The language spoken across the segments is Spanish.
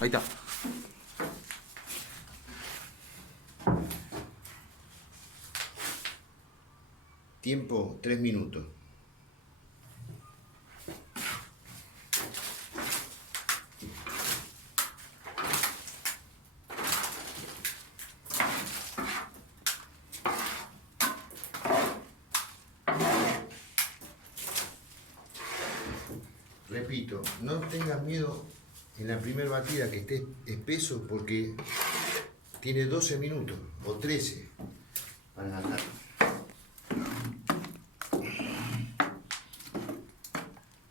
Ahí está. Tiempo 3 minutos. Repito, no tengas miedo en la primera batida que esté espeso porque tiene 12 minutos o 13 para ganar.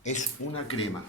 Es una crema.